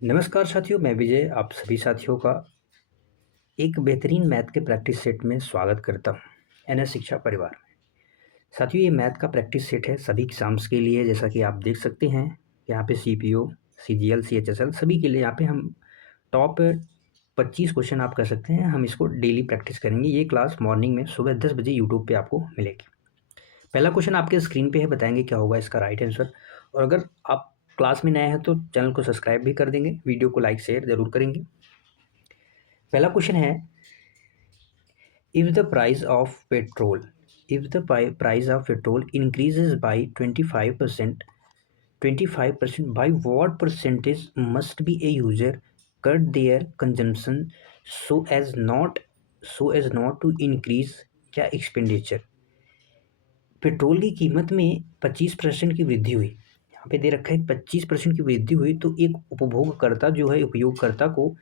नमस्कार साथियों, मैं विजय आप सभी साथियों का एक बेहतरीन मैथ के प्रैक्टिस सेट में स्वागत करता हूं एनएस शिक्षा परिवार में। साथियों, ये मैथ का प्रैक्टिस सेट है सभी एग्जाम्स के लिए। जैसा कि आप देख सकते हैं यहाँ पे सीपीओ, सीजीएल, सीएचएसएल सभी के लिए यहाँ पे हम टॉप 25 क्वेश्चन आप कर सकते हैं। हम इसको डेली प्रैक्टिस करेंगे। ये क्लास मॉर्निंग में सुबह 10 बजे यूट्यूब पे आपको मिलेगी। पहला क्वेश्चन आपके स्क्रीन पे है, बताएंगे क्या होगा इसका राइट आंसर। और अगर आप क्लास में नए हैं तो चैनल को सब्सक्राइब भी कर देंगे, वीडियो को लाइक शेयर जरूर करेंगे। पहला क्वेश्चन है, if the price of petrol price of petrol increases by 25%, by what percentage must be a user cut their consumption so as not to increase क्या एक्सपेंडिचर। पेट्रोल की कीमत में 25% की वृद्धि हुई, यहाँ पे दे रखा है 25% की वृद्धि हुई, तो एक उपभोगकर्ता जो है उपयोगकर्ता को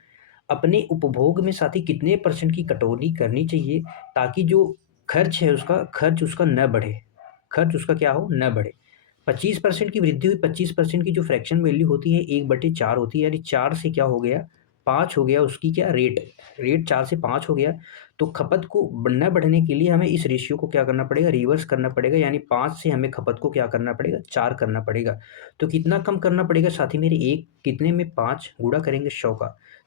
अपने उपभोग में साथ ही कितने परसेंट की कटौती करनी चाहिए ताकि जो खर्च उसका न बढ़े, खर्च उसका क्या हो, न बढ़े। 25% की वृद्धि हुई, 25% की जो फ्रैक्शन वैल्यू होती है 1/4 होती है, यानी 4 से क्या हो गया, 5 हो गया उसकी क्या रेट, रेट 4 से 5 हो गया। तो खपत को न बढ़ने के लिए हमें इस रेशियो को क्या करना पड़ेगा, रिवर्स करना पड़ेगा, यानी 5 से हमें खपत को क्या करना पड़ेगा, 4 करना पड़ेगा। तो कितना कम करना पड़ेगा साथी मेरे, एक कितने में 5 गुणा करेंगे 100 का,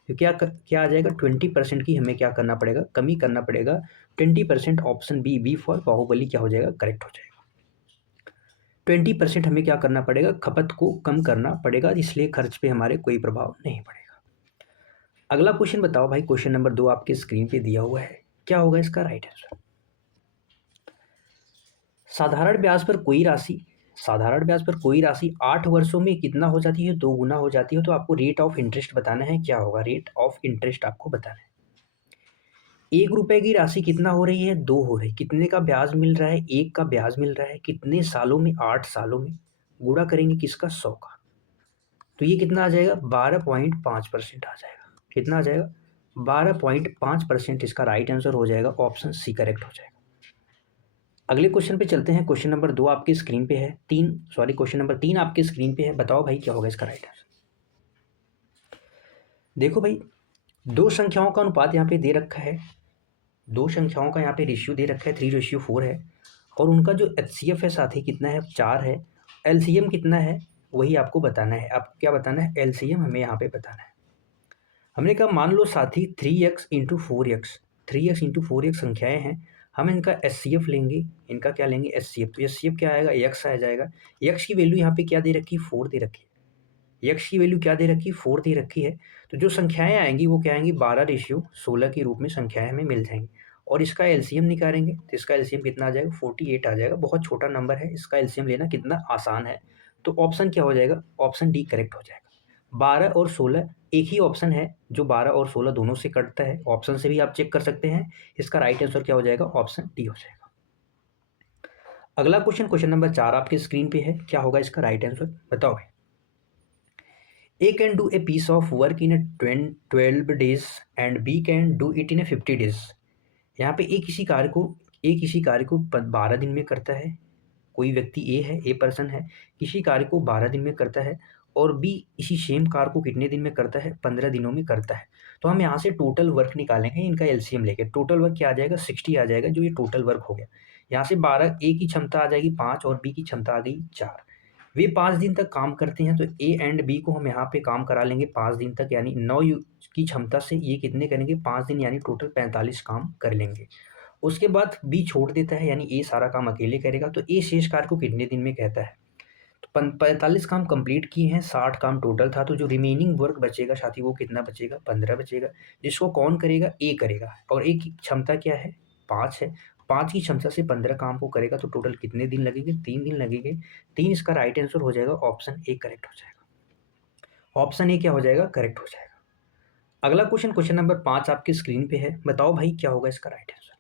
तो क्या आ जाएगा, 20% की हमें क्या करना पड़ेगा, कमी करना पड़ेगा। 20%, ऑप्शन बी फॉर बाहुबली क्या हो जाएगा, करेक्ट हो जाएगा। 20% हमें क्या करना पड़ेगा, खपत को कम करना पड़ेगा, इसलिए खर्च पे हमारे कोई प्रभाव नहीं पड़ेगा। अगला क्वेश्चन बताओ भाई, क्वेश्चन नंबर 2 आपके स्क्रीन पे दिया हुआ है, क्या होगा इसका राइट आंसर। साधारण ब्याज पर कोई राशि, साधारण ब्याज पर कोई राशि 8 वर्षों में कितना हो जाती है, 2 गुना हो जाती है। तो आपको रेट ऑफ इंटरेस्ट बताना है, क्या होगा रेट ऑफ इंटरेस्ट आपको बताना है। 1 रुपए की राशि कितना हो रही है, 2 हो रही, कितने का ब्याज मिल रहा है, 1 का ब्याज मिल रहा है, कितने सालों में, 8 सालों में, गुणा करेंगे किसका, 100 का। तो ये कितना आ जाएगा, 12.5% आ जाएगा। कितना आ जाएगा, 12.5% इसका राइट आंसर हो जाएगा, ऑप्शन सी करेक्ट हो जाएगा। अगले क्वेश्चन पे चलते हैं। क्वेश्चन नंबर 2 आपके स्क्रीन पे है, क्वेश्चन नंबर 3 आपके स्क्रीन पे है। बताओ भाई क्या होगा इसका राइट आंसर। देखो भाई, दो संख्याओं का अनुपात यहाँ पे दे रखा है, दो संख्याओं का यहाँ पे रेशियो दे रखा है, 3:4 है, और उनका जो एचसीएफ है साथी कितना है, 4 है। एलसीएम कितना है वही आपको बताना है। आपको क्या बताना है, एलसीएम हमें यहाँ पे बताना है। हमने कहा मान लो साथी 3x इंटू फोर एक्स संख्याएं हैं, हम इनका एचसीएफ लेंगे, इनका क्या लेंगे, एचसीएफ। तो एचसीएफ क्या आएगा, एक्स आ जाएगा। एक्स की वैल्यू यहाँ पे क्या दे रखी है, 4 दे रखी है। एक्स की वैल्यू क्या दे रखी है, 4 दे रखी है। तो जो संख्याएं आएंगी वो क्या आएंगी, 12:16 के रूप में संख्याएं हमें मिल जाएंगी। और इसका एलसीएम निकालेंगे तो इसका एलसीएम कितना आ जाएगा, 48 आ जाएगा। बहुत छोटा नंबर है, इसका एलसीएम लेना कितना आसान है। तो ऑप्शन क्या हो जाएगा, ऑप्शन डी करेक्ट हो जाएगा। 12 और 16 एक ही ऑप्शन है जो 12 और 16 दोनों से कटता है, ऑप्शन से भी आप चेक कर सकते हैं। इसका राइट आंसर क्या हो जाएगा, ऑप्शन डी हो जाएगा। अगला क्वेश्चन, क्वेश्चन नंबर 4 आपके स्क्रीन पे है, क्या होगा इसका राइट आंसर, बताओ भाई। A can do a piece of work in a 12 days and B can do it in a 50 days। यहाँ पे ए किसी कार्य को 12 दिन में करता है, कोई व्यक्ति ए है, ए पर्सन है, किसी कार्य को 12 दिन में करता है, और बी इसी सेम कार्य को कितने दिन में करता है, 15 दिनों में करता है। तो हम यहाँ से टोटल वर्क निकालेंगे, इनका एलसीएम लेके टोटल वर्क क्या आ जाएगा, 60 आ जाएगा, जो ये टोटल वर्क हो गया। यहाँ से 12 ए की क्षमता आ जाएगी 5 और बी की क्षमता आ गई 4। वे 5 दिन तक काम करते हैं, तो ए एंड बी को हम यहाँ पे काम करा लेंगे 5 दिन तक, यानी 9 की क्षमता से ये कितने करेंगे, 5 दिन, यानी टोटल 45 काम कर लेंगे। उसके बाद बी छोड़ देता है, यानी ए सारा काम अकेले करेगा। तो ए शेष कार्य को कितने दिन में कहता है, तो 45 काम कंप्लीट किए हैं, 60 काम टोटल था। तो जो रिमेनिंग वर्क बचेगा साथी वो कितना बचेगा, 15 बचेगा, जिसको कौन करेगा, ए करेगा। और ए की क्षमता क्या है, 5 है। 5 की क्षमता से 15 काम को करेगा, तो टोटल कितने दिन लगेंगे, 3 दिन लगेंगे। 3 इसका राइट आंसर हो जाएगा, ऑप्शन ए करेक्ट हो जाएगा। ऑप्शन ए क्या हो जाएगा, करेक्ट हो जाएगा। अगला क्वेश्चन, क्वेश्चन नंबर 5 आपके स्क्रीन पे है। बताओ भाई क्या होगा इसका राइट आंसर।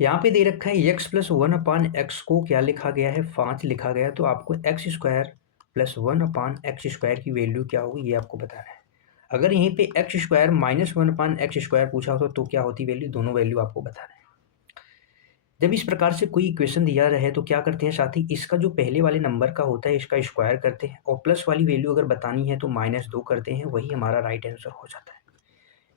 यहाँ पे दे रखा है एक्स प्लस 1/x को क्या लिखा गया है, 5 लिखा गया है। तो आपको x² प्लस 1/x² की वैल्यू क्या होगी ये आपको बताना है। अगर यहीं पे x² माइनस 1/x² पूछा होता तो क्या होती वैल्यू, दोनों वैल्यू आपको बताना है। जब इस प्रकार से कोई इक्वेशन दिया रहे तो क्या करते हैं साथी, इसका जो पहले वाले नंबर का होता है इसका स्क्वायर करते हैं और प्लस वाली वैल्यू अगर बतानी है तो -2 करते हैं, वही हमारा राइट आंसर हो जाता है।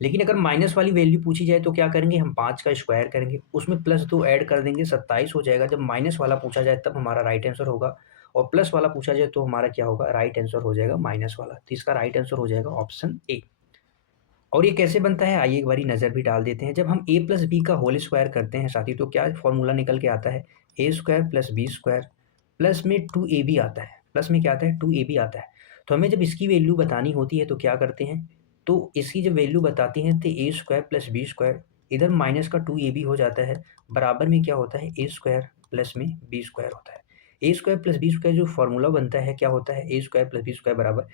लेकिन अगर माइनस वाली वैल्यू पूछी जाए तो क्या करेंगे, हम 5 का स्क्वायर करेंगे, उसमें +2 ऐड कर देंगे, 27 हो जाएगा। जब माइनस वाला पूछा जाए तब हमारा राइट आंसर होगा और प्लस वाला पूछा जाए तो हमारा क्या होगा, राइट आंसर हो जाएगा माइनस वाला। तो इसका राइट आंसर हो जाएगा ऑप्शन ए। और ये कैसे बनता है आइए एक बारी नज़र भी डाल देते हैं। जब हम a प्लस बी का होल स्क्वायर करते हैं साथी तो क्या फॉर्मूला निकल के आता है, a square plus B square plus में 2ab आता है, प्लस में क्या आता है 2ab आता है। तो हमें जब इसकी वैल्यू बतानी होती है तो क्या करते हैं, तो इसकी जब वैल्यू बताते हैं तो a square plus B square, इधर माइनस का 2ab हो जाता है, बराबर में क्या होता है a स्क्वायर प्लस में बी स्क्वायर होता है। a square plus B square जो फॉर्मूला बनता है क्या होता है, a square plus B square बराबर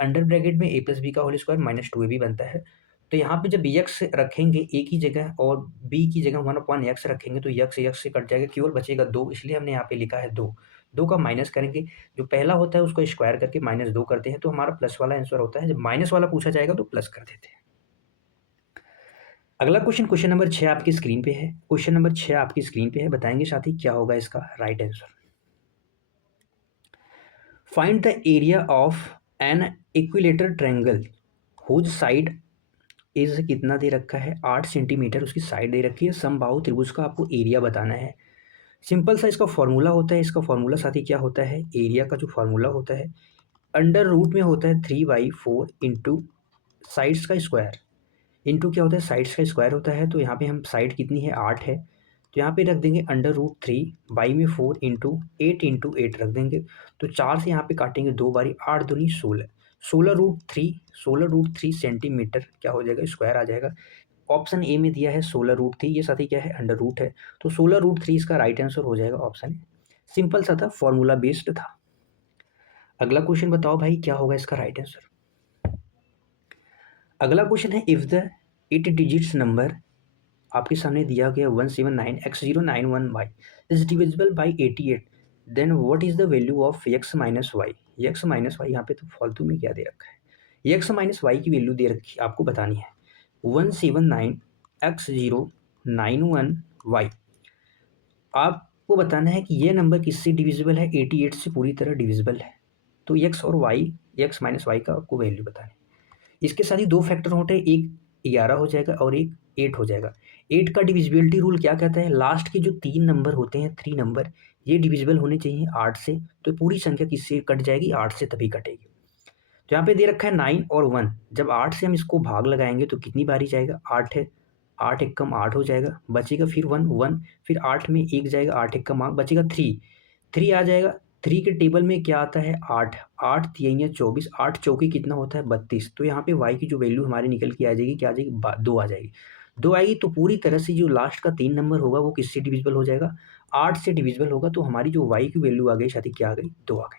अंडर ब्रैकेट में a प्लस बी का होल स्क्वायर माइनस 2ab बनता है। तो यहाँ पे जब x रखेंगे a की जगह और b की जगह 1/x रखेंगे तो x से कट जाएगा, केवल बचेगा 2, इसलिए हमने यहाँ पे लिखा है 2। 2 का माइनस करेंगे, जो पहला होता है उसको स्क्वायर करके -2 करते हैं तो हमारा प्लस वाला आंसर होता है। जब माइनस वाला पूछा जाएगा तो प्लस कर देते हैं। अगला क्वेश्चन नंबर 6 आपकी स्क्रीन पे है। क्वेश्चन नंबर 6 आपकी स्क्रीन पे है, बताएंगे साथी क्या होगा इसका right answer. Find the area of an equilateral triangle whose side is कितना दे रखा है, 8 सेंटीमीटर उसकी साइड दे रखी है। समबाहु त्रिभुज का आपको एरिया बताना है। सिंपल सा इसका फॉर्मूला होता है, इसका फॉर्मूला साथी क्या होता है, एरिया का जो फॉर्मूला होता है अंडर रूट में होता है 3/4 इंटू साइड्स का स्क्वायर, इंटू क्या होता है साइड्स का स्क्वायर होता है। तो यहाँ पे हम साइड कितनी है 8 है, तो यहाँ पे रख देंगे अंडर रूट 3 बाई में 4 इंटू 8 रख देंगे। तो 4 से यहाँ पे काटेंगे 2 बारी, 8 दूनी 16, 16√3 सेंटीमीटर क्या हो जाएगा स्क्वायर आ जाएगा। ऑप्शन ए में दिया है 16√3, ये साथी क्या है अंडर रूट है, तो 16√3 इसका राइट आंसर हो जाएगा ऑप्शन ए। सिंपल सा था, फॉर्मूला बेस्ड था। अगला क्वेश्चन बताओ भाई क्या होगा इसका राइट आंसर। अगला क्वेश्चन है इफ द 8 डिजिट्स नंबर आपके सामने दिया गया 179x091y is divisible by 88, then what is the value of x minus Y. X minus Y यहाँ पे तो फालतू में क्या दे रखा है, एक्स माइनस वाई की वैल्यू दे रखी आपको बतानी है 179x091y। आपको बताना है कि ये नंबर किससे डिविजिबल है, 88 से पूरी तरह डिविजिबल है। तो एक्स और वाई, एक्स माइनस वाई का आपको वैल्यू बताना है। इसके साथ ही दो फैक्टर होते हैं, एक 11 हो जाएगा और एक 8 हो जाएगा। 8 का डिविजिबिलिटी रूल क्या कहता है, लास्ट के जो 3 नंबर होते हैं 3 नंबर ये डिविजिबल होने चाहिए 8 से, तो पूरी संख्या किससे कट जाएगी, 8 से तभी कटेगी। तो यहाँ पे दे रखा है 9 और 1, जब 8 से हम इसको भाग लगाएंगे तो कितनी बारी जाएगा, 8 है, 8 एकम 8 हो जाएगा, बचेगा फिर 1 1, फिर 8 में 1 जाएगा, 8 एकम 8 बचेगा 3 आ जाएगा। 3 के टेबल में क्या आता है 8, 8 तियाइयाँ 24, 8 चौकी कितना होता है 32। तो यहाँ पे y की जो वैल्यू हमारी निकल के आ जाएगी क्या आ जाएगी 2 आ जाएगी। 2 आएगी तो पूरी तरह से जो लास्ट का 3 नंबर होगा वो किससे डिविजिबल हो जाएगा, 8 से डिविजिबल होगा। तो हमारी जो y की वैल्यू आ गई साथी क्या आ गई 2 आ गई।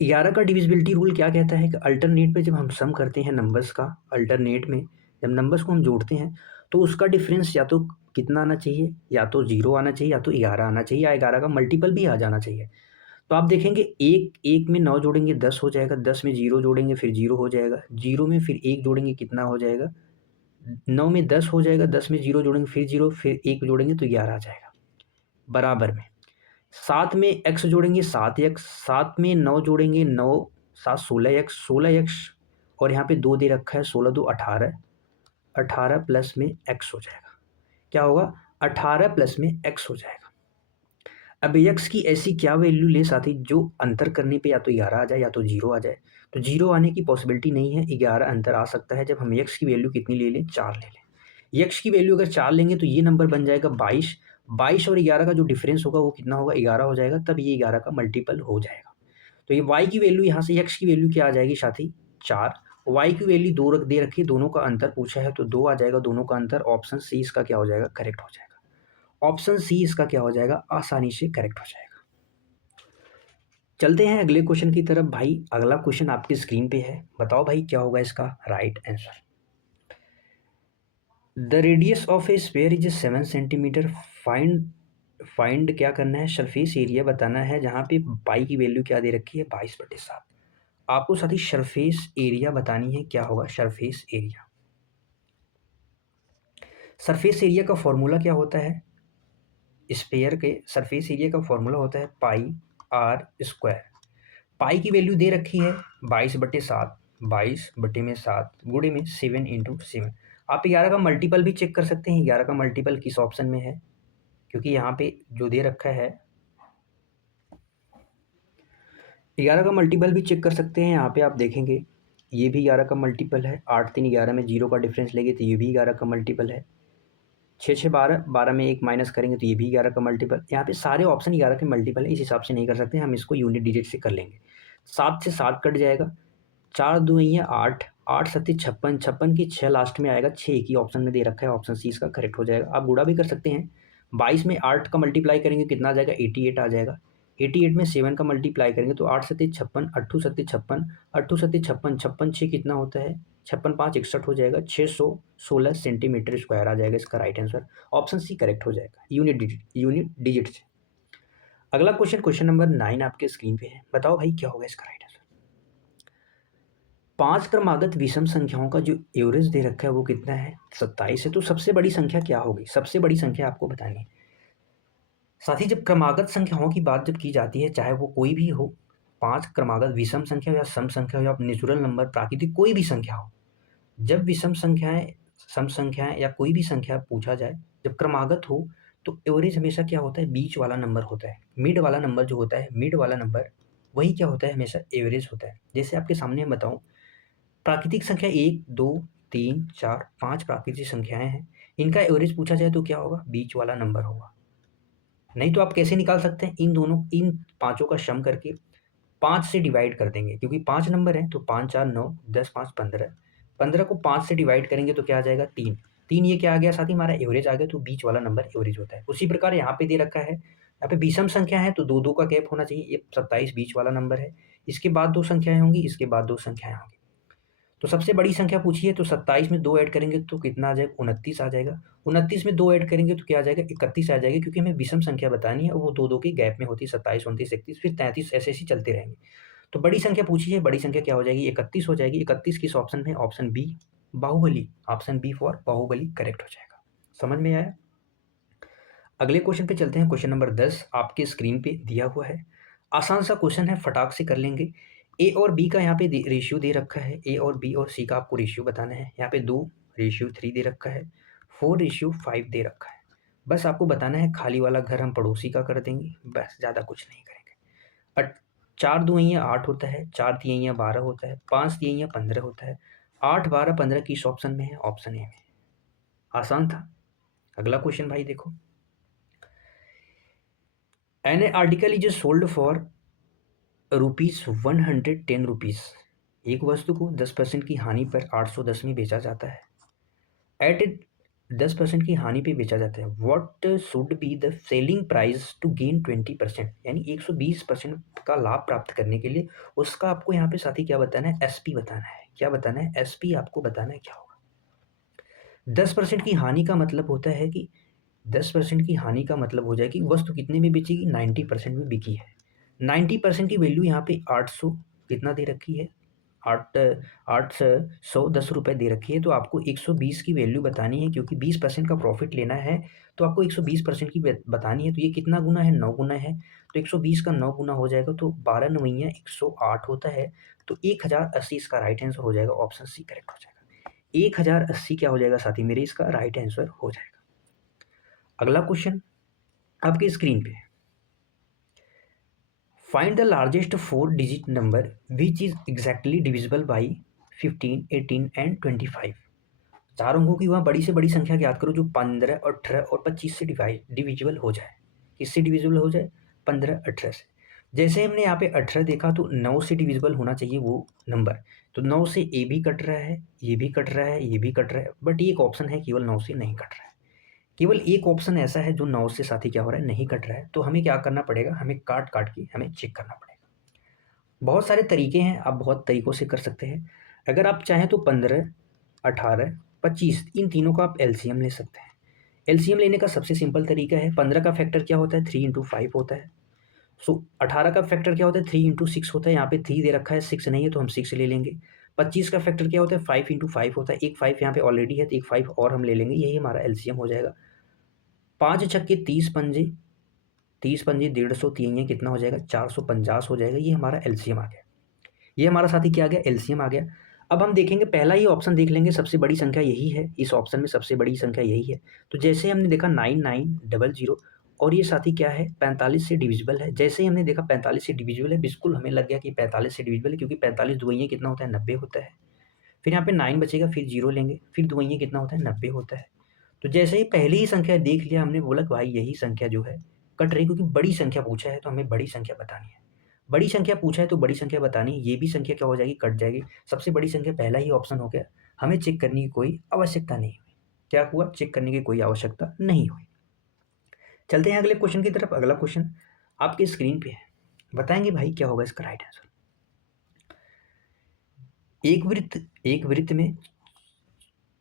11 का डिविजिबिलिटी रूल क्या कहता है कि अल्टरनेट पे जब हम सम करते हैं नंबर्स का, अल्टरनेट में जब नंबर्स को हम जोड़ते हैं तो उसका डिफरेंस या तो कितना आना चाहिए, या तो 0 आना चाहिए, या तो 11 आना चाहिए, या 11 का मल्टीपल भी आ जाना चाहिए। तो आप देखेंगे एक में 9 जोड़ेंगे 10 हो जाएगा, 10 में 0 जोड़ेंगे फिर 0 हो जाएगा, 0 में फिर 1 जोड़ेंगे कितना हो जाएगा, 9 में 10 हो जाएगा, 10 में 0 जोड़ेंगे फिर 0 फिर 1 जोड़ेंगे तो 11 आ जाएगा। बराबर में 7 में x जोड़ेंगे 7x, 7 में 9 जोड़ेंगे 9 7 16x, 16x और यहाँ पे 2 दे रखा है 16 2 18, 18 प्लस में x हो जाएगा, क्या होगा 18 प्लस में x हो जाएगा। अब x की ऐसी क्या वैल्यू ले साथी जो अंतर करने पे या तो 11 आ जाए या तो 0 आ जाए। तो 0 आने की पॉसिबिलिटी नहीं है, 11 अंतर आ सकता है। जब हम x की वैल्यू कितनी ले लें 4 ले लें, x की वैल्यू अगर 4 लेंगे तो ये नंबर बन जाएगा 22, 22 और 11 का जो डिफरेंस होगा वो कितना होगा 11 हो जाएगा, तब ये 11 का मल्टीपल हो जाएगा। तो ये y की वैल्यू यहाँ से x की वैल्यू क्या आ जाएगी साथी 4, y की वैल्यू 2 रख दे रखी है, दोनों का अंतर पूछा है तो 2 आ जाएगा दोनों का अंतर। ऑप्शन सी इसका क्या हो जाएगा करेक्ट हो जाएगा, ऑप्शन सी इसका क्या हो जाएगा आसानी से करेक्ट हो जाएगा। चलते हैं अगले क्वेश्चन की तरफ भाई। अगला क्वेश्चन आपकी स्क्रीन पे है, बताओ भाई क्या होगा इसका right answer. The radius of A sphere is 7 centimetre. Find क्या करना है, सरफेस एरिया बताना है, जहाँ पे पाई की वैल्यू क्या दे रखी है 22/7। आपको साथ ही सरफेस एरिया बतानी है, क्या होगा सरफेस एरिया। सरफेस एरिया का फॉर्मूला क्या होता है, स्फीयर के सरफेस एरिया का फॉर्मूला होता है पाई आर स्क्वायर। पाई की वैल्यू दे रखी है 22/7, 22/7 गुणे में 7/7। आप 11 का मल्टीपल भी चेक कर सकते हैं, 11 का मल्टीपल किस ऑप्शन में है, क्योंकि यहाँ पे जो दे रखा है 11 का मल्टीपल भी चेक कर सकते हैं। यहाँ पे आप देखेंगे ये भी 11 का मल्टीपल है, 8 3 11 में 0 का डिफरेंस लेंगे तो ये भी 11 का मल्टीपल है, 6 6 12, 12 में 1 माइनस करेंगे तो ये भी 11 का मल्टीपल। यहाँ पे सारे ऑप्शन 11 के मल्टीपल है, इस हिसाब से नहीं कर सकते, हम इसको यूनिट डिजिट से कर लेंगे। 7 से 7 कट जाएगा, 4 2 है 8, 8 7 56, 56 की 6 लास्ट में आएगा, 6 एक ही ऑप्शन में दे रखा है, ऑप्शन सी इसका करेक्ट हो जाएगा। आप गुणा भी कर सकते हैं, 22 में 8 का मल्टीप्लाई करेंगे कितना आ जाएगा, 88 आ जाएगा। 88 में 7 का मल्टीप्लाई करेंगे तो 8 7 56, 8 7 56, 8 7 56, 56 6 कितना होता है, 56 5 61 हो जाएगा, 616 सेंटीमीटर स्क्वायर आ जाएगा इसका right answer. Option C correct हो जाएगा यूनिट डिजिट से। अगला क्वेश्चन, क्वेश्चन नंबर 9 आपके स्क्रीन पे है, बताओ भाई क्या होगा इसका राइट आंसर। 5 क्रमागत विषम संख्याओं का जो एवरेज दे रखा है वो कितना है, 27 है। तो सबसे बड़ी संख्या क्या होगी, सबसे बड़ी संख्या आपको बतानी है। साथ ही जब क्रमागत संख्याओं की बात जब की जाती है, चाहे वो कोई भी हो, 5 क्रमागत विषम संख्या हो या सम संख्या हो या नेचुरल नंबर प्राकृतिक कोई भी संख्या हो, जब विषम संख्याएं, सम संख्याएं या कोई भी संख्या पूछा जाए, जब क्रमागत हो तो एवरेज हमेशा क्या होता है, बीच वाला नंबर होता है, मिड वाला नंबर जो होता है, मिड वाला नंबर वही क्या होता है, हमेशा एवरेज होता है। जैसे आपके सामने मैं बताऊं, प्राकृतिक संख्या 1 2 3 4 5 प्राकृतिक संख्याएं हैं, इनका एवरेज पूछा जाए तो क्या होगा, बीच वाला नंबर होगा। नहीं तो आप कैसे निकाल सकते हैं, इन पांचों का सम करके 5 से डिवाइड कर देंगे, क्योंकि 5 नंबर हैं तो 5 4 9 10 5 15, 15 को 5 से डिवाइड करेंगे तो क्या आ जाएगा, 3 3, ये क्या आ गया साथ ही हमारा एवरेज आ गया, तो बीच वाला नंबर एवरेज होता है। उसी प्रकार यहाँ पे दे रखा है, यहाँ पे विषम संख्या है तो 2 2 का गैप होना चाहिए, ये 27 बीच वाला नंबर है, इसके बाद 2 संख्याएं होंगी, इसके बाद 2 संख्याएं होंगी। तो सबसे बड़ी संख्या पूछी है तो 27 में 2 ऐड करेंगे तो कितना आ जाएगा, 29 आ जाएगा। 29 में 2 ऐड करेंगे तो क्या आ जाएगा, 31 आ जाएगा, क्योंकि हमें विषम संख्या बतानी है और वो 2 2 के गैप में होती है, 27 29 31 फिर 33, ऐसे ऐसे चलते रहेंगे। तो बड़ी संख्या पूछी है, बड़ी संख्या क्या हो जाएगी, 31 हो जाएगी। 31 किस ऑप्शन में, option B Baahubali, option B for Baahubali correct हो जाएगा। समझ में आया। अगले क्वेश्चन पे चलते हैं, क्वेश्चन नंबर 10 आपके स्क्रीन पे दिया हुआ है, आसान सा क्वेश्चन है, फटाक से कर लेंगे। ए और बी का यहाँ पे रेशियो दे रखा है, ए और बी और सी का आपको रेशियो बताना है। यहाँ पे 2:3 दे रखा है, 4:5 दे रखा है। बस आपको बताना है, खाली वाला घर हम पड़ोसी का कर देंगे, बस ज़्यादा कुछ नहीं करेंगे। 4 2 8 होता है, 4 3 12 होता है, 5 3 15 होता है, 8 12 15 किस ऑप्शन में है, ऑप्शन ए में। आसान था। अगला क्वेश्चन भाई देखो, an article is sold for ₹110। एक वस्तु को 10% की हानि पर 810 में बेचा जाता है, एट 10% की हानि पे बेचा जाता है। What should be the selling price to gain 20%, यानी 120% का लाभ प्राप्त करने के लिए उसका आपको यहाँ पे साथी क्या बताना है, एसपी बताना है। क्या बताना है, एसपी आपको बताना है क्या होगा। 10% की हानि का मतलब होता है कि 10% की हानि का मतलब हो जाए कि वस्तु कितने में बेचेगी, 90% में बिकी है। 90% की वैल्यू यहाँ पे 800 कितना दे रखी है, 810 दे रखी है, तो आपको 120 की वैल्यू बतानी है, क्योंकि 20% का प्रॉफिट लेना है तो आपको 120% की बतानी है। तो ये कितना गुना है, 9 गुना है, तो 120 का 9 गुना हो जाएगा, तो 12 9 108 होता है। तो 1080 इसका राइट आंसर हो जाएगा, ऑप्शन सी करेक्ट हो जाएगा। 1080 क्या हो जाएगा साथी मेरे, इसका राइट आंसर हो जाएगा। अगला क्वेश्चन आपके स्क्रीन पे, find the largest 4 digit number which is exactly divisible by 15 18 and 25। 4 अंकों की वह बड़ी से बड़ी संख्या ज्ञात करो जो 15 18 और 25 से डिविजिबल हो जाए। किससे डिविजिबल हो जाए, 15 18 से। जैसे हमने यहाँ पे 18 देखा तो 9 से डिविजिबल होना चाहिए वो नंबर, तो 9 से ए भी कट रहा है, ये भी कट रहा है, ये भी कट रहा है, बट ये एक ऑप्शन है केवल 9 से नहीं कट रहा है। केवल एक ऑप्शन ऐसा है जो 9 से साथी क्या हो रहा है, नहीं कट रहा है। तो हमें क्या करना पड़ेगा, हमें काट काट के हमें चेक करना पड़ेगा। बहुत सारे तरीके हैं, आप बहुत तरीक़ों से कर सकते हैं। अगर आप चाहें तो 15 18 25 इन तीनों का आप एलसीएम ले सकते हैं। एलसीएम लेने का सबसे सिंपल तरीका है, 15 का फैक्टर क्या होता है, 3 × 5 होता है। 18 का फैक्टर क्या होता है, 3 × 6 होता है। यहाँ पे 3 दे रखा है, 6 नहीं है तो हम 6 ले लेंगे। 25 का फैक्टर क्या होता है, 5 × 5 होता है। एक 5 यहाँ पे ऑलरेडी है तो एक 5 और हम ले लेंगे, यही हमारा एलसीएम हो जाएगा। 5 छक्के 30 पंजे, 30 पंजे 150, तीन कितना हो जाएगा 450 हो जाएगा। ये हमारा एलसीएम आ गया। ये हमारा साथी क्या आ गया, एलसीएम आ गया। अब हम देखेंगे पहला ही ऑप्शन देख लेंगे, सबसे बड़ी संख्या यही है, इस ऑप्शन में सबसे बड़ी संख्या यही है। तो जैसे हमने देखा 9900 और ये साथी क्या है 45 से डिविजिबल है। जैसे ही हमने देखा 45 से डिविजिबल है, बिल्कुल हमें लग गया कि 45 से डिविजिबल है, क्योंकि 45 दुइयां कितना होता है 90 होता है। फिर यहाँ पे 9 बचेगा, फिर 0 लेंगे, फिर दुइयां कितना होता है 90 होता है। तो जैसे ही पहली ही संख्या देख लिया हमने, बोला कि भाई यही संख्या जो है कट रही, क्योंकि बड़ी संख्या पूछा है तो हमें बड़ी संख्या बतानी है। बड़ी संख्या पूछा है तो बड़ी संख्या बतानी है। ये भी संख्या क्या हो जाएगी, कट जाएगी। सबसे बड़ी संख्या पहला ही ऑप्शन हो गया, हमें चेक करने की कोई आवश्यकता नहीं हुई। क्या हुआ, चेक करने की कोई आवश्यकता नहीं हुई। चलते हैं अगले क्वेश्चन की तरफ। अगला क्वेश्चन आपके स्क्रीन पे है, बताएंगे भाई क्या होगा इसका राइट आंसर। एक वृत्त में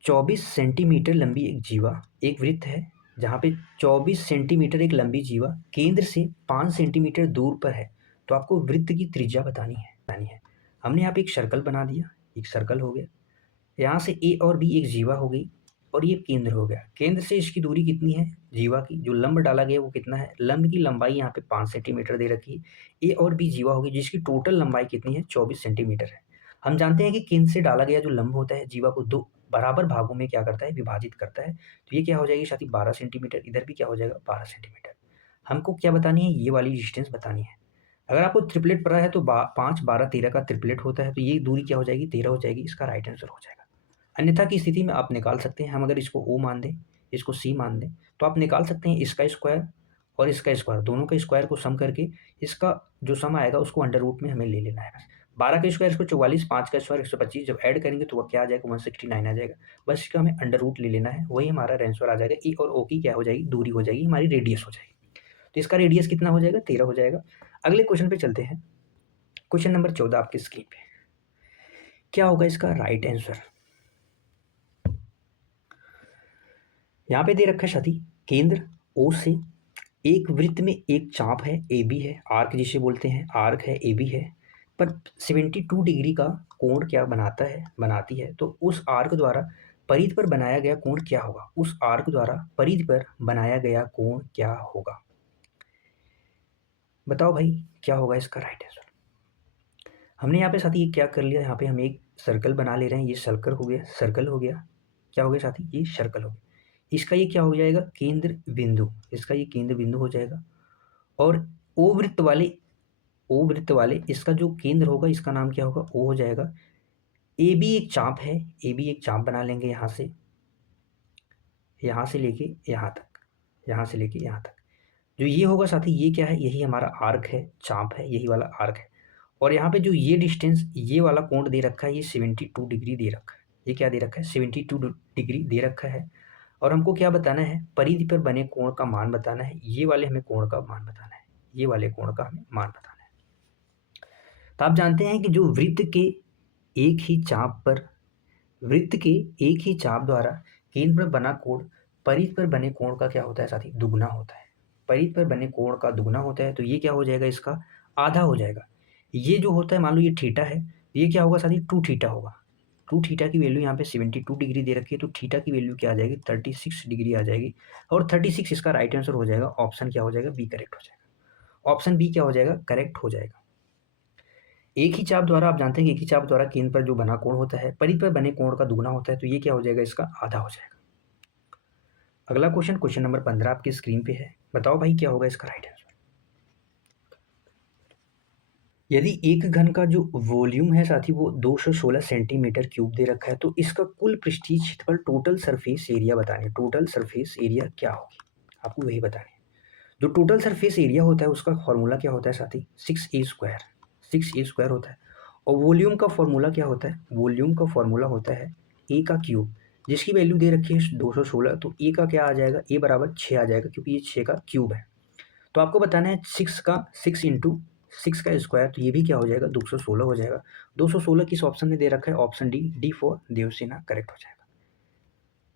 24 सेंटीमीटर लंबी एक जीवा, एक वृत्त है जहाँ पे 24 सेंटीमीटर एक लंबी जीवा केंद्र से 5 सेंटीमीटर दूर पर है। तो आपको वृत्त की त्रिज्या बतानी है। हमने यहाँ पे एक सर्कल बना दिया, एक सर्कल हो गया, यहाँ से ए और बी एक जीवा हो गई और ये केंद्र हो गया। केंद्र से इसकी दूरी कितनी है जीवा की, जो लंब डाला गया वो कितना है, लंब की लंबाई यहाँ पे 5 सेंटीमीटर दे रखी है। ए और बी जीवा होगी जिसकी टोटल लंबाई कितनी है 24 सेंटीमीटर है। हम जानते हैं कि केंद्र से डाला गया जो लंब होता है जीवा को दो बराबर भागों में क्या करता है, विभाजित करता है। तो ये क्या हो जाएगी साथी 12 सेंटीमीटर, इधर भी क्या हो जाएगा 12 सेंटीमीटर। हमको क्या बतानी है, ये वाली डिस्टेंस बतानी है। अगर आपको ट्रिपलेट पड़ा है तो 5 12 13 का ट्रिपलेट होता है, तो ये दूरी क्या हो जाएगी 13 हो जाएगी, इसका राइट आंसर हो जाएगा। अन्यथा की स्थिति में आप निकाल सकते हैं, हम अगर इसको ओ मान दें, इसको सी मान दें, तो आप निकाल सकते हैं इसका स्क्वायर और इसका स्क्वायर, दोनों के स्क्वायर को सम करके इसका जो सम आएगा उसको अंडर रूट में हमें ले लेना है। बस 12 का स्क्वायर इसको 44, 5 का स्क्वायर 125, जब ऐड करेंगे तो वह क्या आ जाएगा 169 आ जाएगा। बस इसका हमें अंडर रूट ले लेना है, वही हमारा आंसर आ जाएगा। ई और ओ की क्या हो जाएगी, दूरी हो जाएगी, हमारी रेडियस हो जाएगी। तो इसका रेडियस कितना हो जाएगा 13 हो जाएगा। अगले क्वेश्चन पे चलते हैं, क्वेश्चन नंबर 14 आपकी स्क्रीन पे। क्या होगा इसका राइट आंसर। यहाँ पे दे रखा है साथी, केंद्र ओ से एक वृत्त में एक चाप है ए बी है, आर्क जिसे बोलते हैं, आर्क है ए बी है, पर 72 डिग्री का कोण क्या बनाता है, बनाती है। तो उस आर्क द्वारा परिधि पर बनाया गया कोण क्या होगा, उस आर्क द्वारा परिधि पर बनाया गया कोण क्या होगा। बताओ भाई क्या होगा इसका राइट आंसर। हमने यहाँ पे साथी ये क्या कर लिया, यहाँ पे हम एक सर्कल बना ले रहे हैं, ये सर्कल हो गया, सर्कल हो गया, क्या हो गया साथी, ये सर्कल हो गया। इसका ये क्या हो जाएगा केंद्र बिंदु, इसका ये केंद्र बिंदु हो जाएगा। और ओ वृत्त वाले इसका जो केंद्र होगा इसका नाम क्या होगा, ओ हो जाएगा। ए बी एक चाप है, ए बी एक चाप बना लेंगे, यहाँ से लेके यहाँ तक, यहाँ से लेके यहाँ तक। जो ये होगा साथी ये क्या है, यही हमारा आर्क है, चाप है, यही वाला आर्क है। और यहाँ पे जो ये डिस्टेंस, ये वाला कोण दे रखा है, ये 72 डिग्री दे रखा है। ये क्या दे रखा है 72 डिग्री दे रखा है। और हमको क्या बताना है, परिधि पर बने कोण का मान बताना है। ये वाले हमें कोण का मान बताना है, ये वाले कोण का हमें मान बताना है। तो आप जानते हैं कि जो वृत्त के एक ही चाप पर, वृत्त के एक ही चाप द्वारा केंद्र पर बना कोण परिधि पर बने कोण का क्या होता है साथी, दुगना होता है। परिधि पर बने कोण का दुगना होता है, तो ये क्या हो जाएगा इसका आधा हो जाएगा। ये जो होता है मान लो ये थीटा है, ये क्या होगा साथी 2 थीटा होगा। 2 थीटा की वैल्यू यहाँ पे 72 डिग्री दे रखी है, तो थीटा की वैल्यू क्या आ जाएगी 36 डिग्री आ जाएगी। और 36 इसका राइट आंसर हो जाएगा, ऑप्शन क्या हो जाएगा बी करेक्ट हो जाएगा। ऑप्शन बी क्या हो जाएगा करेक्ट हो जाएगा। एक ही चाप द्वारा, आप जानते हैं कि एक ही चाप द्वारा केंद्र पर जो बना कोण होता है परिधि पर बने कोण का दुगना होता है, तो ये क्या हो जाएगा इसका आधा हो जाएगा। अगला क्वेश्चन, क्वेश्चन नंबर 15 आपकी स्क्रीन पे है। बताओ भाई क्या होगा इसका राइट आंसर। यदि एक घन का जो वॉल्यूम है साथी वो 216 सेंटीमीटर क्यूब दे रखा है, तो इसका कुल पृष्ठीय क्षेत्रफल टोटल सरफेस एरिया बताने, टोटल सरफेस एरिया क्या होगी, आपको वही बताने। जो टोटल सरफेस एरिया होता है उसका फॉर्मूला क्या होता है साथी 6a स्क्वायर, 6a स्क्वायर होता है। और वॉल्यूम का फॉर्मूला क्या होता है, वॉल्यूम का फॉर्मूला होता है ए का क्यूब, जिसकी वैल्यू दे रखी है 216, तो ए का क्या आ जाएगा, ए बराबर 6 आ जाएगा, क्योंकि ये 6 का क्यूब है। तो आपको बताना है 6 का 6 इंटू 6 का स्क्वायर, तो ये भी क्या हो जाएगा 216 हो जाएगा। 216 किस ऑप्शन में दे रखा है, option D, D for Devasena correct हो जाएगा।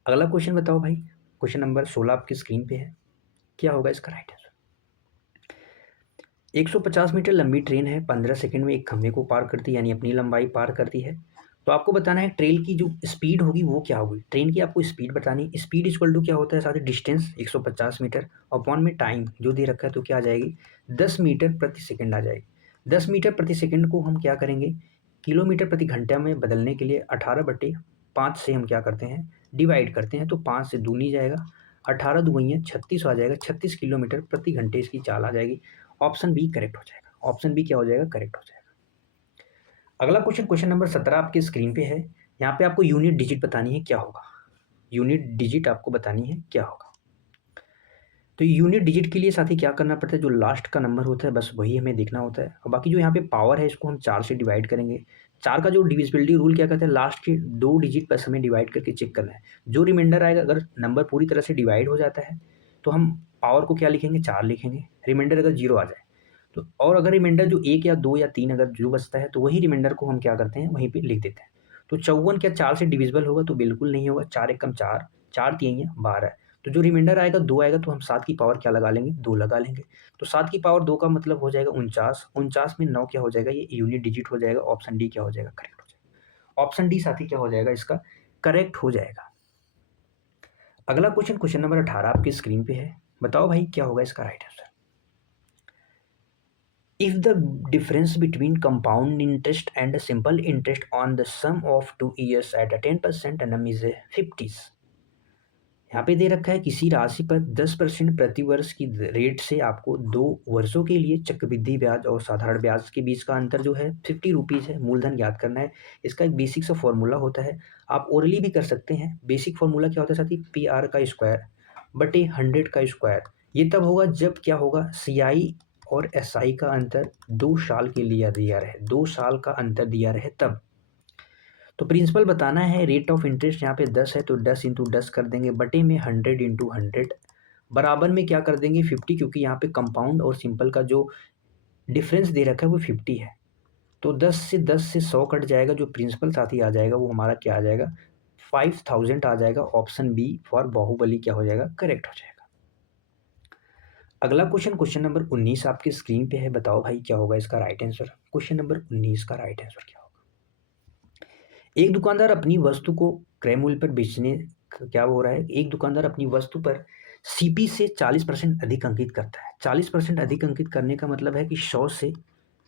अगला क्वेश्चन बताओ भाई, क्वेश्चन नंबर 16 आपकी स्क्रीन पे है। क्या होगा इसका राइट आंसर। 150 मीटर लंबी ट्रेन है, 15 सेकंड में एक खंभे को पार करती है, यानी अपनी लंबाई पार करती है। तो आपको बताना है ट्रेल की जो स्पीड होगी वो क्या होगी। ट्रेन की आपको स्पीड बतानी, स्पीड इक्वल टू क्या होता है साथ ही डिस्टेंस 150 मीटर अपॉन में टाइम जो दे रखा है तो क्या आ जाएगी 10 मीटर प्रति सेकंड आ जाएगी। 10 मीटर प्रति सेकंड को हम क्या करेंगे किलोमीटर प्रति घंटा में बदलने के लिए 18/5 से हम क्या करते हैं डिवाइड करते हैं, तो 5 से दूनी जाएगा, 18 दुगुइयाँ 36 आ जाएगा, 36 किलोमीटर प्रति घंटे इसकी चाल आ जाएगी। ऑप्शन बी करेक्ट हो जाएगा, ऑप्शन बी क्या हो जाएगा करेक्ट हो जाएगा। अगला क्वेश्चन, क्वेश्चन नंबर 17 आपके स्क्रीन पे है। यहाँ पे आपको यूनिट डिजिट बतानी है क्या होगा, यूनिट डिजिट आपको बतानी है क्या होगा। तो यूनिट डिजिट के लिए साथी क्या करना पड़ता है, जो लास्ट का नंबर होता है बस वही हमें देखना होता है, और बाकी जो यहाँ पे पावर है इसको हम 4 से डिवाइड करेंगे। 4 का जो डिविजिबिलिटी रूल क्या कहता है, लास्ट के 2 डिजिट बस हमें डिवाइड करके चेक करना है। जो रिमाइंडर आएगा अगर नंबर पूरी तरह से डिवाइड हो जाता है तो हम पावर को क्या लिखेंगे 4 लिखेंगे। रिमाइंडर अगर 0 आ जाए तो, और अगर रिमाइंडर जो 1 या 2 या 3 अगर जो बचता है तो वही रिमाइंडर को हम क्या करते हैं वहीं पे लिख देते हैं। तो 54 क्या 4 से डिविजिबल होगा, तो बिल्कुल नहीं होगा। 4 एकम 4, 4 तिहाइयाँ 12, तो जो रिमाइंडर आएगा 2 आएगा तो हम 7 की पावर क्या लगा लेंगे 2 लगा लेंगे। तो 7 की पावर 2 का मतलब हो जाएगा 49, 49 में 9 क्या हो जाएगा ये यूनिट डिजिट हो जाएगा। ऑप्शन डी क्या हो जाएगा करेक्ट हो जाएगा। ऑप्शन डी साथी क्या हो जाएगा इसका करेक्ट हो जाएगा। अगला क्वेश्चन, क्वेश्चन नंबर 18 आपकी स्क्रीन पे है। बताओ भाई क्या होगा इसका right answer. If the difference between compound interest and simple interest on the sum of 2 years at a 10% annum is 50, यहाँ पे दे रखा है किसी राशि पर 10% प्रति वर्ष की रेट से आपको 2 वर्षों के लिए चक्रवृद्धि ब्याज और साधारण ब्याज के बीच का अंतर जो है 50 रुपीज़ है, मूलधन ज्ञात करना है। इसका एक बेसिक सा फॉर्मूला होता है, आप ओरली भी कर सकते हैं। बेसिक फॉर्मूला क्या होता है साथी, PR का स्क्वायर बटे 100 का स्क्वायर। ये तब होगा जब क्या होगा CI और SI का अंतर 2 साल के लिए दिया रहे, 2 साल का अंतर दिया रहे तब। तो प्रिंसिपल बताना है, रेट ऑफ इंटरेस्ट यहाँ पे 10 है तो 10 इंटू 10 कर देंगे, बटे में 100 इंटू 100 बराबर में क्या कर देंगे 50, क्योंकि यहाँ पे कंपाउंड और सिंपल का जो डिफरेंस दे रखा है वो 50 है। तो 10 से 100 कट जाएगा, जो प्रिंसिपल साथ ही आ जाएगा वो हमारा क्या आ जाएगा 5000 आ जाएगा। ऑप्शन बी फॉर बाहुबली क्या हो जाएगा करेक्ट हो जाएगा। अगला क्वेश्चन, क्वेश्चन नंबर 19 आपके स्क्रीन पे है। बताओ भाई क्या होगा इसका राइट आंसर। क्वेश्चन नंबर 19 का राइट आंसर क्या होगा। एक दुकानदार अपनी वस्तु को क्रय मूल्य पर बेचने क्या हो रहा है, एक दुकानदार अपनी वस्तु पर CP से 40% अधिक अंकित करता है। 40% अधिक अंकित करने का मतलब है कि 100 से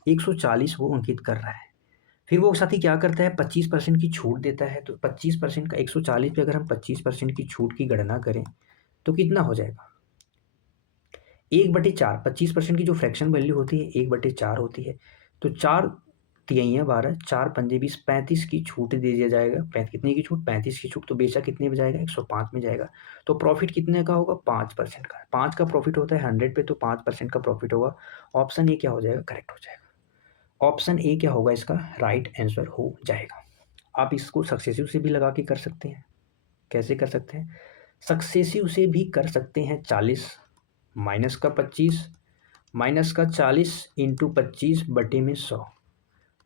140 वो अंकित कर रहा है। फिर वो साथी क्या करता है 25% की छूट देता है। तो 25% का 140 पे अगर हम 25% की छूट की गणना करें तो कितना हो जाएगा 1/4। 25% की जो फ्रैक्शन वैल्यू होती है 1/4 होती है। तो 4 तिहाइयाँ 12, 4 पंजे 20, 35 की छूट दे दिया जाएगा। कितने की छूट 35 की छूट, तो बेचा कितने में जाएगा 105 में जाएगा। तो प्रॉफिट कितने का होगा 5% का। 5 का प्रॉफिट होता है 100 पे, तो 5% का प्रॉफिट होगा। ऑप्शन ए क्या हो जाएगा करेक्ट हो जाएगा। ऑप्शन ए क्या होगा इसका राइट आंसर हो जाएगा। आप इसको सक्सेसिव से भी लगा के कर सकते हैं। कैसे कर सकते हैं, सक्सेसिव से भी कर सकते हैं। 40 माइनस का 25 माइनस का 40 इंटू 25 बटे में 100,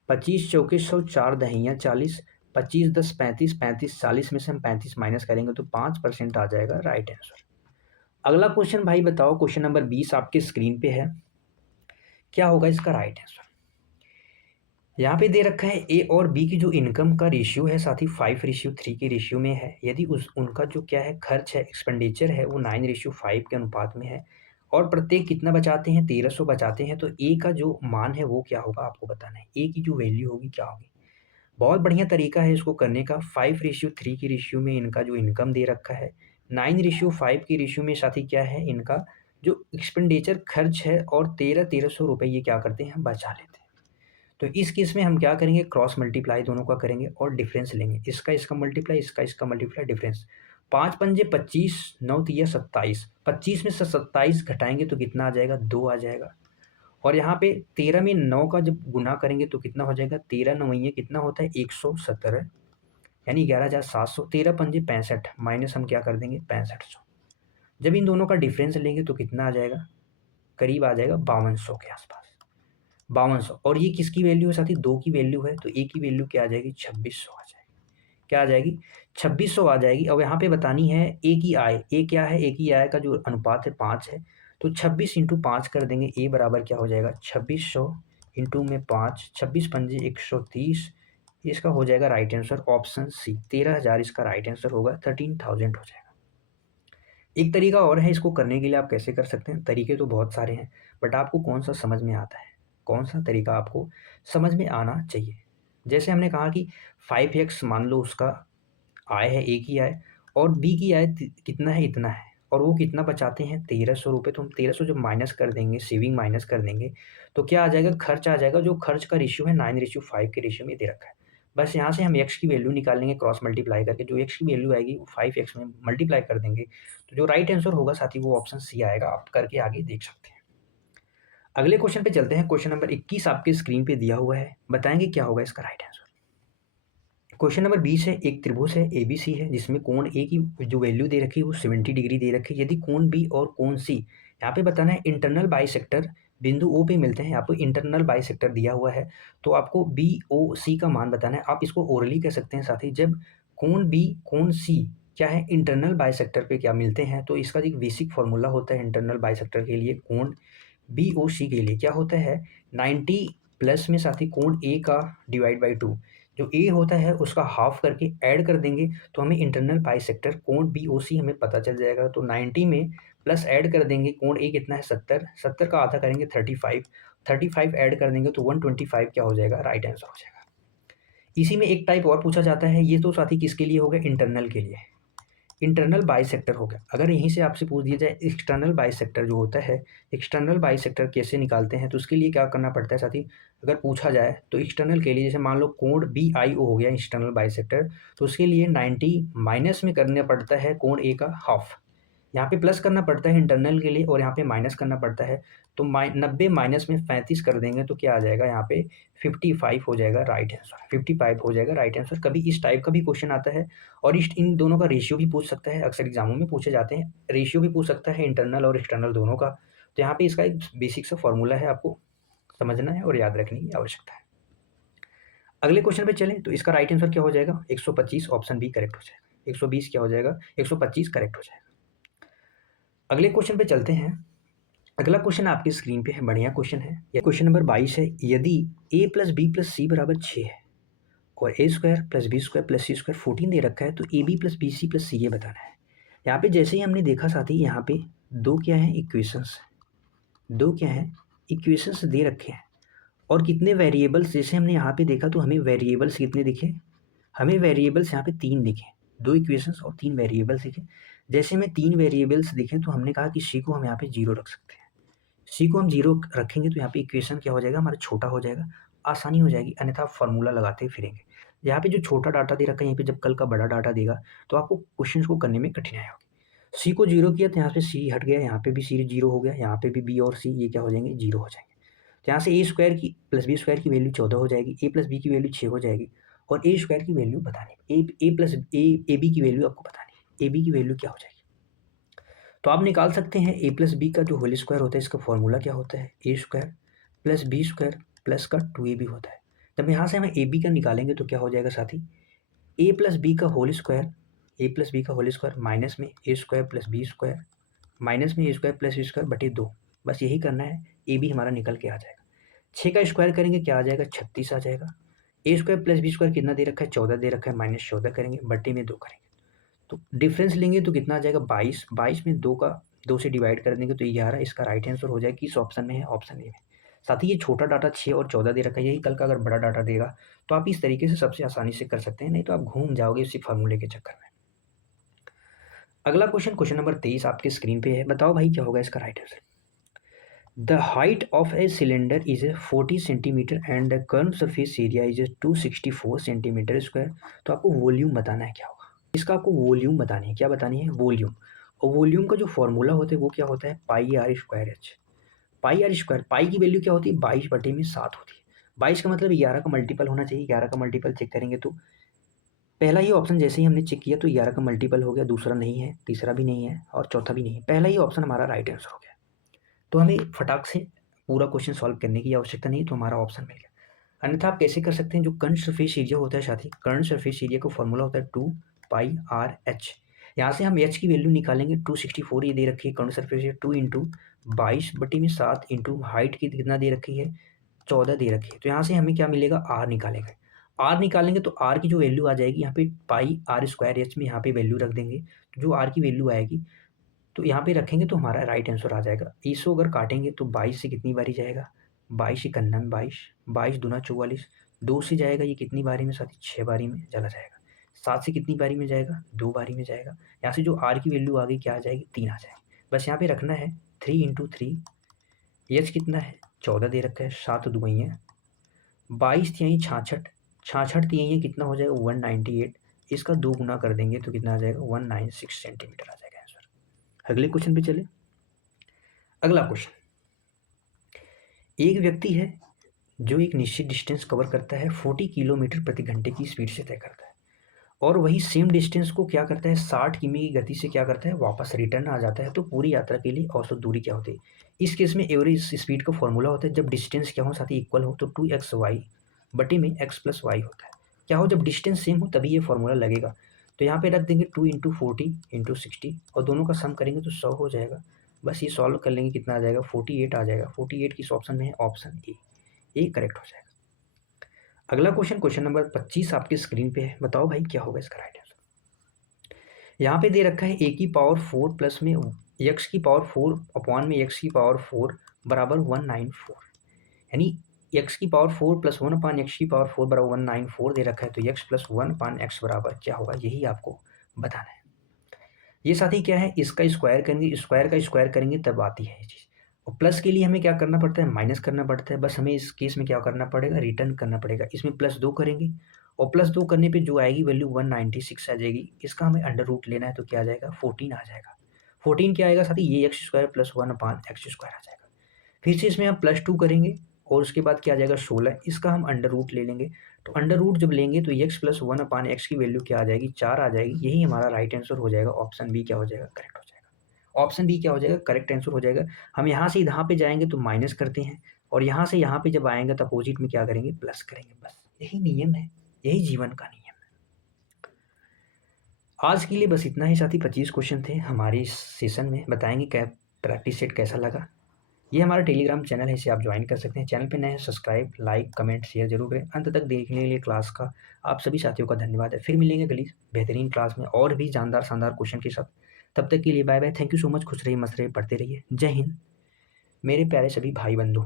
25 चौके 100, 4 दहियाँ 40, 25 10 35, 35 40 में से हम 35 माइनस करेंगे तो 5% आ जाएगा राइट आंसर। अगला क्वेश्चन भाई बताओ, क्वेश्चन नंबर 20 आपके स्क्रीन पे है। क्या होगा इसका राइट आंसर। यहाँ पे दे रखा है A और B की जो इनकम का रेशियो है साथ ही 5:3 के रेशियो में है। यदि उनका जो क्या है खर्च है एक्सपेंडिचर है वो 9:5 के अनुपात में है, और प्रत्येक कितना बचाते हैं 1300 बचाते हैं, तो ए का जो मान है वो क्या होगा आपको बताना है। ए की जो वैल्यू होगी क्या होगी। बहुत बढ़िया तरीका है इसको करने का। 5:3 की रेशियो में इनका जो इनकम दे रखा है, 9:5 की रेशियो में साथ ही क्या है इनका जो एक्सपेंडिचर खर्च है, और 1300 रुपये ये क्या करते हैं बचा लेते हैं। तो इस केस में हम क्या करेंगे क्रॉस मल्टीप्लाई दोनों का करेंगे और डिफरेंस लेंगे। इसका मल्टीप्लाई, इसका मल्टीप्लाई, डिफरेंस। 5 पंजे 25, 9 तिया 27, 25 में से 27 घटाएंगे तो कितना आ जाएगा 2 आ जाएगा। और यहाँ पे 13 में 9 का जब गुना करेंगे तो कितना हो जाएगा 13 9 कितना होता है 117, यानी 11,700। 13 पंजे 65 माइनस हम क्या कर देंगे 6500। जब इन दोनों का डिफरेंस लेंगे तो कितना आ जाएगा करीब आ जाएगा 5200 के आसपास, 5200। और ये किसकी वैल्यू है साथी 2 की वैल्यू है, तो ए की वैल्यू क्या आ जाएगी 2600 आ जाएगी। क्या आ जाएगी 2600 आ जाएगी। अब यहाँ पे बतानी है ए की आय। ए क्या है, ए की आय का जो अनुपात है 5 है, तो 26 इंटू 5 कर देंगे। ए बराबर क्या हो जाएगा 2600 इंटू में 5, 26 पंजे 130 इसका हो जाएगा राइट आंसर ऑप्शन सी, 13,000 इसका राइट आंसर होगा, 13,000 हो जाएगा। एक तरीका और है इसको करने के लिए, आप कैसे कर सकते हैं, तरीके तो बहुत सारे हैं, बट आपको कौन सा समझ में आता है, कौन सा तरीका आपको समझ में आना चाहिए। जैसे हमने कहा कि 5x मान लो उसका आय है, एक ही आय, और बी की आय कितना है, इतना है, और वो कितना बचाते हैं, 1300 रुपये। तो हम 1300 जब माइनस कर देंगे, सेविंग माइनस कर देंगे, तो क्या आ जाएगा, खर्च आ जाएगा। जो खर्च का रेशियो है 9:5 के रेशियो में दे रखा है। बस यहाँ से हम एक्स की वैल्यू निकाल लेंगे, क्रॉस मल्टीप्लाई करके जो एक्स की वैल्यू आएगी वो 5x में मल्टीप्लाई कर देंगे, तो जो राइट आंसर होगा साथी वो ऑप्शन सी आएगा। आप करके आगे देख सकते हैं। अगले क्वेश्चन पे चलते हैं। क्वेश्चन नंबर 21 आपके स्क्रीन पे दिया हुआ है, बताएंगे क्या होगा इसका राइट आंसर। क्वेश्चन नंबर 20 है, एक त्रिभुज है ABC है जिसमें कोण A की जो वैल्यू दे रखी है वो 70 डिग्री दे रखी है। यदि कोण B और कोण C, यहाँ पे बताना है इंटरनल बाइसेक्टर बिंदु O पे मिलते हैं, आपको इंटरनल बाइसेक्टर दिया हुआ है, तो आपको BOC का मान बताना है। आप इसको ओरली कह सकते हैं साथी। जब कोण B कोण C क्या है, इंटरनल बाइसेक्टर पे क्या मिलते हैं, तो इसका एक बेसिक फॉर्मूला होता है इंटरनल बाइसेक्टर के लिए, कोण BOC के लिए क्या होता है, 90 प्लस में साथी कोण A का डिवाइड बाई 2, जो ए होता है उसका हाफ करके ऐड कर देंगे, तो हमें इंटरनल बाइसेक्टर कोण BOC हमें पता चल जाएगा। तो 90 में प्लस ऐड कर देंगे, कोण ए कितना है 70, 70 का आधा करेंगे 35, 35 ऐड कर देंगे तो 125 क्या हो जाएगा, राइट आंसर हो जाएगा। इसी में एक टाइप और पूछा जाता है, ये तो साथी किसके लिए हो गया, इंटरनल के लिए, इंटरनल बाइसेक्टर हो गया। अगर यहीं से आपसे पूछ दिया जाए एक्सटर्नल बाइसेक्टर जो होता है, एक्सटर्नल बाइसेक्टर कैसे निकालते हैं, तो उसके लिए क्या करना पड़ता है साथी, अगर पूछा जाए तो एक्सटर्नल के लिए जैसे मान लो कोण BIO हो गया एक्सटर्नल बाइसेक्टर, तो उसके लिए 90 माइनस में करना पड़ता है कोण A का हाफ, यहाँ पे प्लस करना पड़ता है इंटरनल के लिए और यहाँ पे माइनस करना पड़ता है। तो 90 माइनस में 35 कर देंगे तो क्या आ जाएगा, यहाँ पे 55 हो जाएगा राइट आंसर, 55 हो जाएगा राइट आंसर। कभी इस टाइप का भी क्वेश्चन आता है, और इन दोनों का रेशियो भी पूछ सकता है, अक्सर एग्जामों में पूछे जाते हैं, रेशियो भी पूछ सकता है इंटरनल और एक्सटर्नल दोनों का। तो यहाँ पे इसका एक बेसिक सा फॉर्मूला है, आपको समझना है और याद रखने की आवश्यकता है। अगले क्वेश्चन पे चलें, तो इसका राइट आंसर क्या हो जाएगा, 125 ऑप्शन बी करेक्ट हो जाएगा, 120 क्या हो जाएगा, 125 करेक्ट हो जाएगा। अगले क्वेश्चन पे चलते हैं। अगला क्वेश्चन आपकी स्क्रीन पे है, बढ़िया क्वेश्चन है। यह क्वेश्चन नंबर 22 है, यदि a + b + c = 6 है और a² + b² + c² 14 दे रखा है, तो ab + bc + ca बताना है। यहाँ पे जैसे ही हमने देखा साथी, यहाँ पे दो क्या है, इक्वेशंस, दो क्या है, इक्वेशंस दे रखे हैं, और कितने वेरिएबल्स, जैसे हमने यहाँ पे देखा तो हमें वेरिएबल्स कितने दिखे, हमें वेरिएबल्स यहाँ पे 3 दिखे, दो इक्वेशंस और 3 वेरिएबल्स दिखे। जैसे हमें 3 वेरिएबल्स दिखे तो हमने कहा कि सी को हम यहाँ पे 0 रख सकते हैं। सी को हम 0 रखेंगे तो यहाँ पे इक्वेशन क्या हो जाएगा, हमारा छोटा हो जाएगा, आसानी हो जाएगी, अन्यथा फार्मूला लगाते फिरेंगे। यहाँ पे जो छोटा डाटा दे रखा है, यहीं पे जब कल का बड़ा डाटा देगा तो आपको क्वेश्चन को करने में कठिनाई होगी। सी को 0 किया तो यहाँ पे सी हट गया, यहाँ पे भी सी 0 हो गया, यहाँ पे भी बी और सी ये क्या हो जाएंगे, 0 हो जाएंगे। तो यहाँ से a² की + b² की वैल्यू 14 हो जाएगी, a + b की वैल्यू 6 हो जाएगी, और a² की वैल्यू बतानी, ab की वैल्यू आपको बतानी है, ab की वैल्यू क्या हो जाएगी। तो आप निकाल सकते हैं a + b का जो होल स्क्वायर होता है, इसका फॉर्मूला क्या होता है, a² + b² प्लस का 2ab होता है। जब यहाँ से हम ab का निकालेंगे तो क्या हो जाएगा साथी, a + b का होल स्क्वायर, a + b का होल स्क्वायर माइनस में a² + b² माइनस में a² + b² बटे 2, बस यही करना है, ab हमारा निकल के आ जाएगा। 6 का स्क्वायर करेंगे क्या आ जाएगा, 36 आ जाएगा। a² + b² कितना दे रखा है, 14 दे रखा है, -14 करेंगे, बटे में 2 करेंगे, तो डिफरेंस लेंगे तो कितना आ जाएगा, 22, 22 में 2 से डिवाइड कर देंगे तो 11, इसका राइट आंसर हो जाएगा। किस ऑप्शन में है, ऑप्शन ए में। साथ ही ये छोटा डाटा 6 और 14 दे रखा है, यही कल का अगर बड़ा डाटा देगा तो आप इस तरीके से सबसे आसानी से कर सकते हैं, नहीं तो आप घूम जाओगे इसी फार्मूले के चक्कर में। अगला क्वेश्चन नंबर 23 आपके स्क्रीन पे है, बताओ भाई क्या होगा इसका right answer. The height of a cylinder is 40 centimetre and the curve surface area is 264 centimetre square. तो आपको वॉल्यूम बताना है क्या होगा, इसका आपको वॉल्यूम बतानी है, क्या बतानी है, वॉल्यूम। और वॉल्यूम का जो फॉर्मूला होता है वो क्या होता है, πr²h। πr², पाई की वैल्यू क्या होती है, 22/7 होती है। 22 का मतलब 11 का मल्टीपल होना चाहिए, 11 का मल्टीपल चेक करेंगे तो पहला ही ऑप्शन जैसे ही हमने चेक किया तो 11 का मल्टीपल हो गया, दूसरा नहीं है, तीसरा भी नहीं है और चौथा भी नहीं है, पहला ही ऑप्शन हमारा राइट आंसर हो गया। तो हमें फटाक से पूरा क्वेश्चन सॉल्व करने की आवश्यकता नहीं, तो हमारा ऑप्शन मिल गया। अन्यथा आप कैसे कर सकते हैं, जो कर्न सरफेस एरिया होता है साथी, कर्न सरफेस एरिया का फॉर्मूला होता है 2πr/h। यहाँ से हम h की वैल्यू निकालेंगे, 264 ये दे रखी है कर्न सरफेस एरिया, 2 × 22/7 इंटू हाइट की कितना दे रखी है, 14 दे रखी है। तो यहाँ से हमें क्या मिलेगा, r निकालेंगे, आर निकालेंगे तो आर की जो वैल्यू आ जाएगी यहाँ पे पाई आर स्क्वायर एच में यहाँ पे वैल्यू रख देंगे, तो जो आर की वैल्यू आएगी तो यहाँ पे रखेंगे तो हमारा राइट आंसर आ जाएगा। इसको अगर काटेंगे तो 22 से कितनी बारी जाएगा, 22 इक्यानवे 22, 22 दूना 44, 2 से जाएगा ये कितनी बारी में साथी, 6 बारी में चला जाएगा। 7 से कितनी बारी में जाएगा, 2 बारी में जाएगा। यहाँ से जो आर की वैल्यू आ गई क्या आ जाएगी, 3 आ जाएगी। बस यहाँ पे रखना है 3 इंटू 3, एच कितना है 14 दे रखा है, 7 दुगई है 22 तिहाई 66, 66 तिहाई कितना हो जाएगा 198, इसका 2 गुना कर देंगे तो कितना आ जाएगा 196 सेंटीमीटर आ जाएगा आंसर। अगले क्वेश्चन पे चले। अगला क्वेश्चन, एक व्यक्ति है जो एक निश्चित डिस्टेंस कवर करता है 40 किलोमीटर प्रति घंटे की स्पीड से तय करता है, और वही सेम डिस्टेंस को क्या करता है 60 किमी की गति से क्या करता है वापस रिटर्न आ जाता है, तो पूरी यात्रा के लिए औसत दूरी क्या होती है। इस केस में एवरेज स्पीड का फॉर्मूला होता है जब डिस्टेंस क्या हो साथ ही इक्वल हो, तो 2xy बटे में x+y होता है। क्या हो, जब डिस्टेंस सेम हो तभी ये फॉर्मूला लगेगा। तो यहाँ पे रख देंगे 2 इंटू 40 इंटू 60 और दोनों का सम करेंगे तो 100 हो जाएगा। बस ये सॉल्व कर लेंगे, कितना आ जाएगा 48 आ जाएगा। 48 किस ऑप्शन में है, ऑप्शन ए करेक्ट हो जाएगा। अगला क्वेश्चन, क्वेश्चन नंबर 25 आपके स्क्रीन पे है। बताओ भाई क्या होगा इसका राइट आंसर। यहाँ पे दे रखा है a की पावर 4 प्लस में x की पावर 4 अपॉन में x की पावर 4 बराबर 194, यानी x की पावर 4 प्लस 1 अपान एक्स की पावर 4 बराबर 194 दे रखा है, तो x प्लस 1 अपान एक्स बराबर क्या होगा, यही आपको बताना है। ये साथी क्या है, इसका स्क्वायर करेंगे, स्क्वायर का स्क्वायर करेंगे तब आती है ये चीज़। और प्लस के लिए हमें क्या करना पड़ता है, माइनस करना पड़ता है। बस हमें इस केस में क्या करना पड़ेगा, रिटर्न करना पड़ेगा। इसमें +2 करेंगे और +2 करने पे जो आएगी वैल्यू 196 आ जाएगी। इसका हमें अंडर रूट लेना है तो क्या आ जाएगा 14 आ जाएगा। 14 क्या आएगा साथी, ये एक्स स्क्वायर प्लस 1 अपान एक्स स्क्वायर आ जाएगा। फिर से इसमें हम +2 करेंगे और उसके बाद क्या आ जाएगा 16, इसका हम अंडर रूट ले लेंगे। तो अंडर रूट जब लेंगे तो एक्स प्लस 1 अपान एक्स की वैल्यू क्या आ जाएगी, 4 आ जाएगी। यही हमारा राइट आंसर हो जाएगा। ऑप्शन बी क्या हो जाएगा, करेक्ट हो जाएगा। ऑप्शन बी क्या हो जाएगा, करेक्ट आंसर हो जाएगा। हम यहाँ से यहाँ पे जाएंगे तो माइनस करते हैं और यहाँ से यहाँ पे जब आएंगे तो अपोजिट में क्या करेंगे, प्लस करेंगे। बस यही नियम है, यही जीवन का नियम है। आज के लिए बस इतना ही साथी। 25 क्वेश्चन थे हमारे इस सेशन में। बताएंगे क्या प्रैक्टिस सेट कैसा लगा। ये हमारा टेलीग्राम चैनल है, इसे आप ज्वाइन कर सकते हैं। चैनल पे नए हैं, सब्सक्राइब लाइक कमेंट शेयर जरूर करें। अंत तक देखने के लिए क्लास का आप सभी साथियों का धन्यवाद है। फिर मिलेंगे अगली बेहतरीन क्लास में और भी जानदार शानदार क्वेश्चन के साथ। तब तक के लिए bye bye, thank you so much. खुश रहिए, मस्त रहिए, पढ़ते रहिए। जय हिंद मेरे प्यारे सभी भाई बंधु।